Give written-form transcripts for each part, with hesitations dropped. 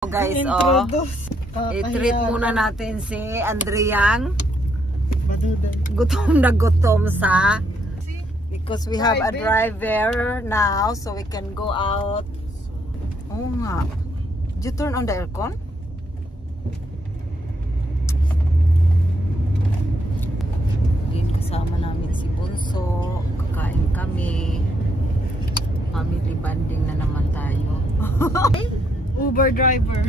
Guys, i-treat muna natin si Andriang. Gutom na gutom sa because we have a driver now so we can go out. Oo nga. Did you turn on the aircon? Din kasama namin si Bunso. Kakain kami. Family bonding na naman tayo. Uber driver.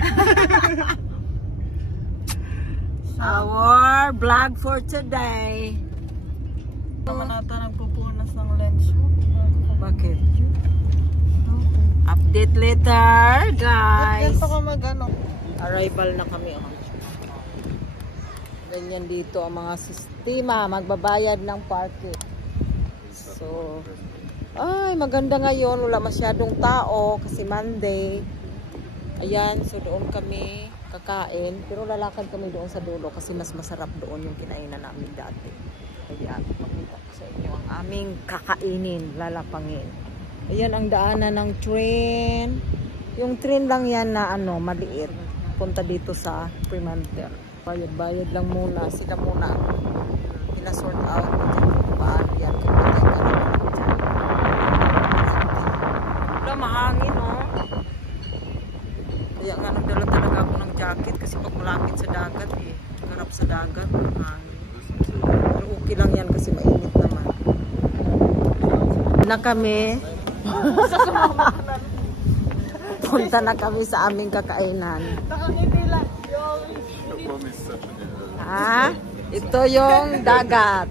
Our vlog for today. Naman nata nagpupunas ng lens. Bakit? Update later, guys. Ganito ka mag-ano. Arrival na kami. Ganyan dito ang mga sistema. Magbabayad ng parking. So, ay maganda ngayon. Wala masyadong tao kasi Monday. Ayan, so doon kami kakain. Pero lalakad kami doon sa dulo kasi mas masarap doon yung kinainan namin dati. Kaya makita ko sa inyo ang aming kakainin, lalapangin. Ayan ang daanan ng train. Yung train lang yan na ano, maliit. Punta dito sa Fremantle. Bayad-bayad lang muna. Sila muna pinasort out. Paano yan? Wala, mahangin oh. Kaya nga nagdala talaga ako ng jacket kasi pag malapit sa dagat eh. Karap sa dagat, mahangin. Pero okay lang yan kasi mainit naman. Na kami. Punta na kami sa aming kakainan. Ha? Ito yung dagat.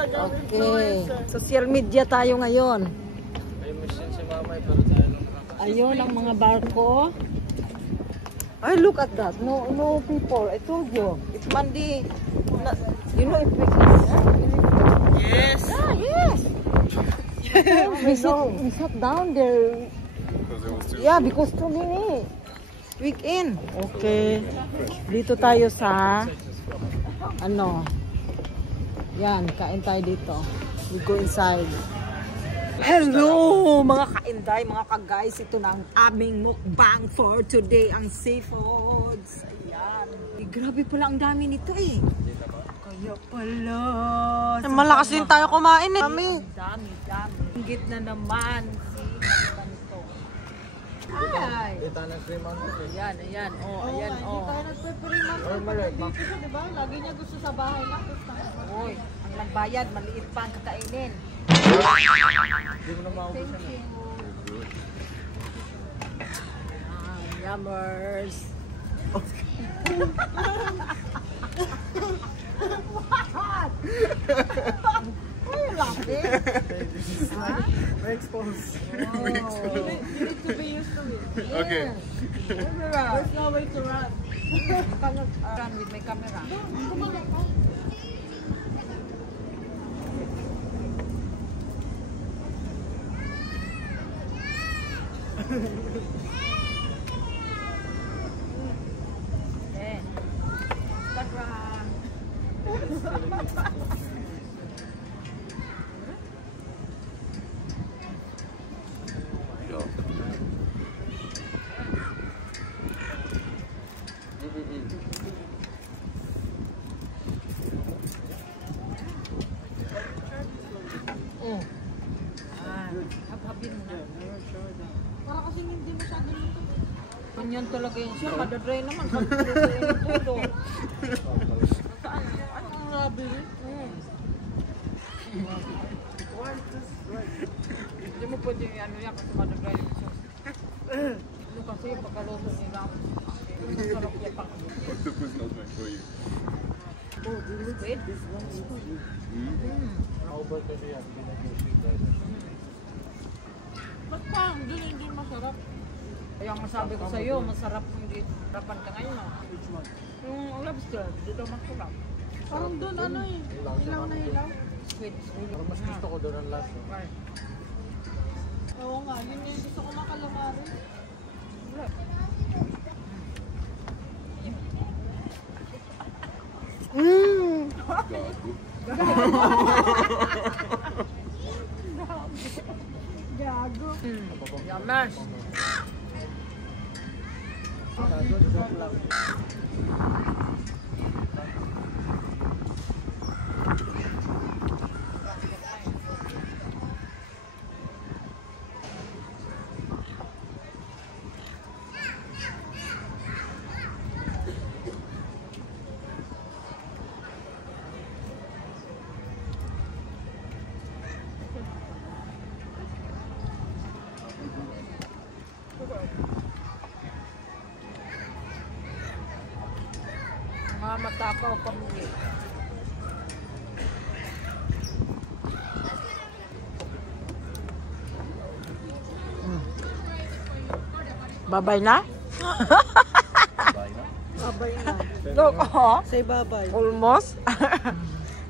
Okay. Social media tayo ngayon. Ayun ang mga barko. Ay, look at that. No people. I told you. It's Monday. You know it weekend. Yes. Ah, yes. we sat down there. Yeah, because too many. Weekend. Okay. Dito tayo sa ano. Yan, kain tayo dito. We go inside. Hello mga kainday, mga ka-guys. Ito na ang aming mukbang for today. Ang seafoods. Ayan. Grabe pala ang dami nito eh. Kaya pala. Malakas din tayo kumain eh. Dami. Ingit na naman. Ay. Ayan. Oh, ayan. Hindi tayo nagpe-Fremantle dito, diba? Lagi niya gusto sa bahay lang. Oy, ang nagbayad, maliit pa ang kakainin. Yummers. What? Why are you laughing? We're exposed. Oh. We're exposed. You need to be used to it. Okay. There's no way to run. You cannot run with my camera. Para kasi hindi masyado nito. Ganyan talaga yun siya. Madadry naman. Pag-dry yung tulo. Saan? Anong grabe rin? Hindi mo pwede ano yan kasi madadry yung siya. Ano kasi pagkaluto nila. Masarap yan pang. Octopus not meant for you. Oh, do you wait? How about the real? Ba't parang dun hindi masarap? Kaya ang masabi ko sa'yo, masarap kung harapan ka ngayon. Which one? Yung lobster, dito masarap. Parang dun ano eh. Hilaw na hilaw. Sweet. Parang mas gusto ko doon ang last. Oo nga, yun yung gusto ko makalamari. Yamas. Mga matakaw kami. Babay na? Babay na. Look, oh. Say bye-bye. Almost.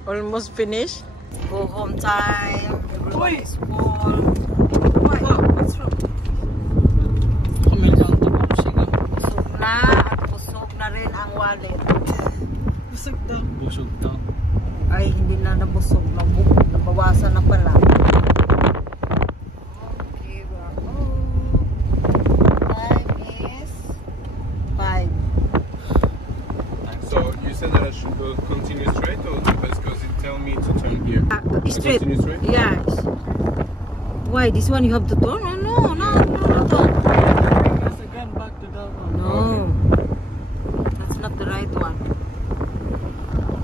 Almost finished. Go home time. Everyone is full. Why? What's wrong? Kami lang ito po siya. Busog na. At busog na rin ang wallet. Busog daw. Busog to. Ay, hindi na nabusog. Nabawasan na pala. Okay, we're home. Time is 5. So you said that I should go continue straight or because it tell me to turn here? Straight. Continue straight? Yes. Why? This one you have to turn? No, no. Yes, again, back to that one. No. That's not the right one.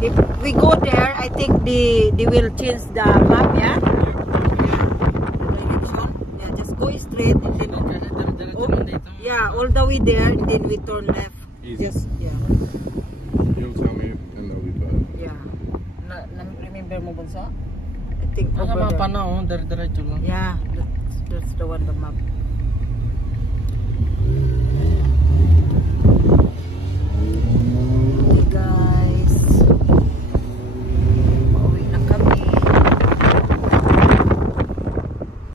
If we go there, I think they will change the map, yeah? The direction. Yeah, just go straight and then yeah, all the way there and then we turn left. Easy. Just yeah. You'll tell me and I'll be better. Yeah. Remember mo bunso? I think Ang over mapa there. na oh, dire-diretso lang. Yeah, that's the one, the map.